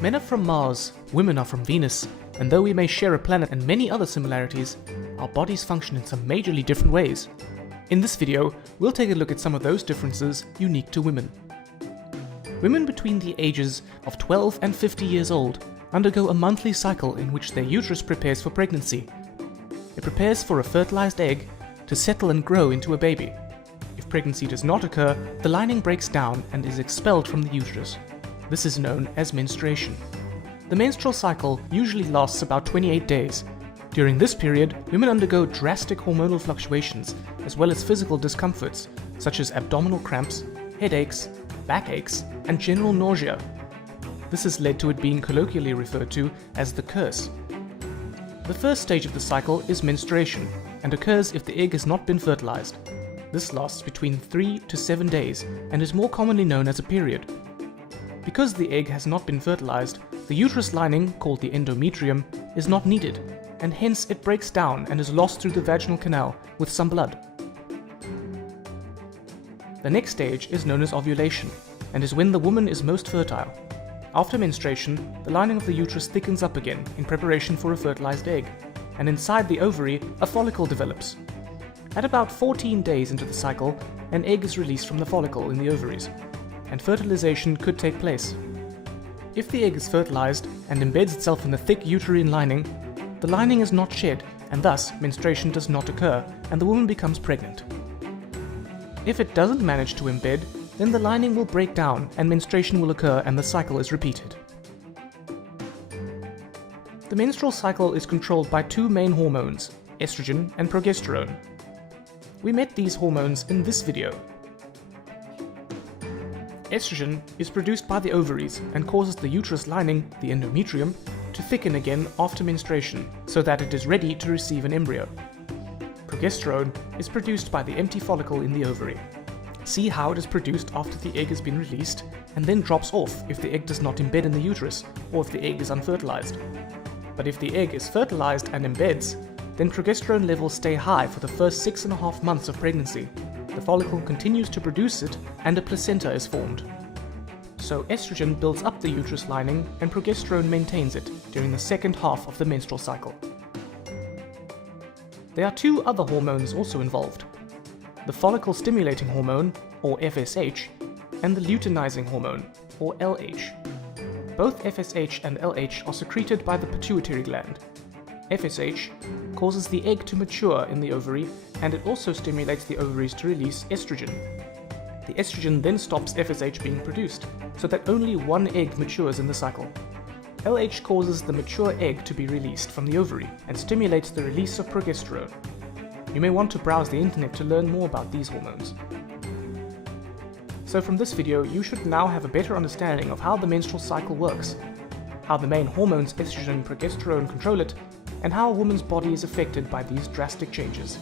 Men are from Mars, women are from Venus, and though we may share a planet and many other similarities, our bodies function in some majorly different ways. In this video, we'll take a look at some of those differences unique to women. Women between the ages of 12 and 50 years old undergo a monthly cycle in which their uterus prepares for pregnancy. It prepares for a fertilized egg to settle and grow into a baby. If pregnancy does not occur, the lining breaks down and is expelled from the uterus. This is known as menstruation. The menstrual cycle usually lasts about 28 days. During this period, women undergo drastic hormonal fluctuations as well as physical discomforts such as abdominal cramps, headaches, backaches, and general nausea. This has led to it being colloquially referred to as the curse. The first stage of the cycle is menstruation and occurs if the egg has not been fertilized. This lasts between 3 to 7 days and is more commonly known as a period. Because the egg has not been fertilized, the uterus lining, called the endometrium, is not needed, and hence it breaks down and is lost through the vaginal canal with some blood. The next stage is known as ovulation, and is when the woman is most fertile. After menstruation, the lining of the uterus thickens up again in preparation for a fertilized egg, and inside the ovary, a follicle develops. At about 14 days into the cycle, an egg is released from the follicle in the ovaries, and fertilization could take place. If the egg is fertilized and embeds itself in the thick uterine lining, the lining is not shed, and thus menstruation does not occur, and the woman becomes pregnant. If it doesn't manage to embed, then the lining will break down and menstruation will occur and the cycle is repeated. The menstrual cycle is controlled by two main hormones, estrogen and progesterone. We met these hormones in this video. Estrogen is produced by the ovaries and causes the uterus lining, the endometrium, to thicken again after menstruation so that it is ready to receive an embryo. Progesterone is produced by the empty follicle in the ovary. See how it is produced after the egg has been released and then drops off if the egg does not embed in the uterus or if the egg is unfertilized. But if the egg is fertilized and embeds, then progesterone levels stay high for the first 6.5 months of pregnancy. The follicle continues to produce it and a placenta is formed. So estrogen builds up the uterus lining and progesterone maintains it during the second half of the menstrual cycle. There are two other hormones also involved: the follicle stimulating hormone, or FSH, and the luteinizing hormone, or LH. Both FSH and LH are secreted by the pituitary gland. FSH causes the egg to mature in the ovary, and it also stimulates the ovaries to release estrogen. The estrogen then stops FSH being produced, so that only one egg matures in the cycle. LH causes the mature egg to be released from the ovary and stimulates the release of progesterone. You may want to browse the internet to learn more about these hormones. So from this video, you should now have a better understanding of how the menstrual cycle works, how the main hormones estrogen and progesterone control it, and how a woman's body is affected by these drastic changes.